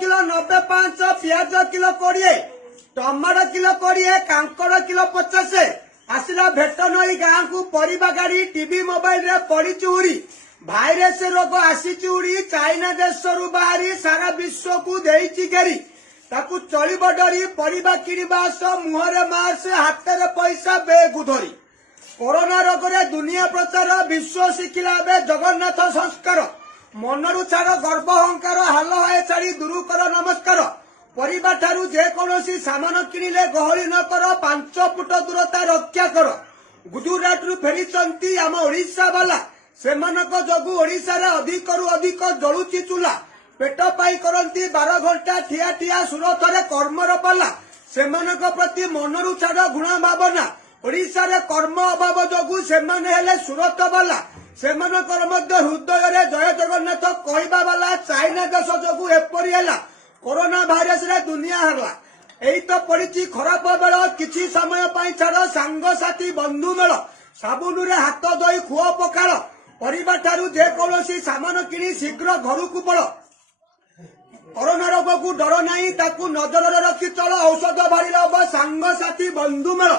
Kilo 95, पियाज kilo 20, tomato kilo 20, कांकड़ kilo 50। आसला भेट नई गाँ को परिबा गाड़ी टीवी मोबाइल रे पड़ी उड़ी भाइरस रोग आसी उड़ी चाइना देश रु बाहरी सारा विश्व को देई घेरी ताकू चलिब डरी परिबा किणवा मुहरे मास्क हाथ पैसा बेगु धरी कोरोना रोग रे दुनिया प्रचार विश्व शिखिला जगन्नाथ संस्कार मनरु छाड़ गर्व अहंकार हाल हाय छाड़ी दूर कर नमस्कार परिबा ठारू जेकोसी सामान किणिले गहली न कर 5 फुट दूरता रक्षा कर गुजरात रु फेरी आम ओडिशा वाला सेमानक जोगु ओडिशा रे अधिक रु अधिक जलुची चूला पेट पाई करंती 12 घंटा ठिया ठिया सुरत रे कर्मर पाला सेमानक प्रति मनरु छाड़ गुणा भावना ओडिशा रे कर्म अभाव जोगु सेमाने हेले सुरत वाला सेमानकर मध्य हृदय रे जय जगन्नाथ कहवा वाला चाइना देश जोगु एपरी हैला कोरोना भाइरस रे दुनिया हरला एई तो पड़ी खराब बेल किछि समय पाई छाड़ सांगसाथी बंधु मेल साबुन रे हाथ धोई खुआ पखाड़ परिबा ठारू जेकोसी सामान किणी शीघ्र घर को पड़ कोरोना रोग को डर नहीं ताकू नजर रखी चल औषध भारी सांगसाथी बंधु मेल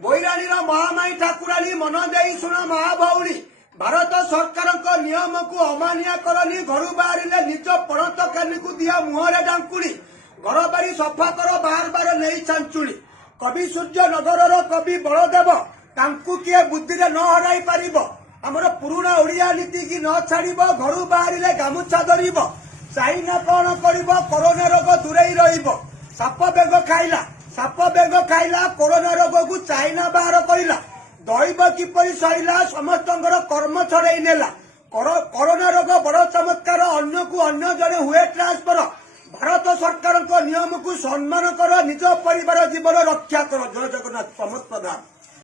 बैराणी महामाई ठाकुराणी मन दे शुण महाभौणी भारत सरकार नियम को अमानिया करनी घर बाहर निज पणत कानी को दिया मुहरे डांकुड़ी घर बारी सफा कर बार बार नहीं छांचुड़ी कवि सूर्य नगर कवि बलदेव तांकु किए बुद्धि न हराई पार आमर पुराणा ओडिया नीति की न छाड़ घर बाहर गामुछा धर चाइना कौन कर कोरोना रोग दूरेई रप बेग खाइला कोरोना रोग को चाइना बाहर करला दैव किपर सहिला समस्त कर्म छड़े नेला कोरोना रोग बड़ चमत्कार अन्य को अन्य जड़े हुए ट्रांसफर भारत सरकार नियम को सम्मान कर निज परिवार जीवन रक्षा कर जय जगन्नाथ प्रमोद प्रधान।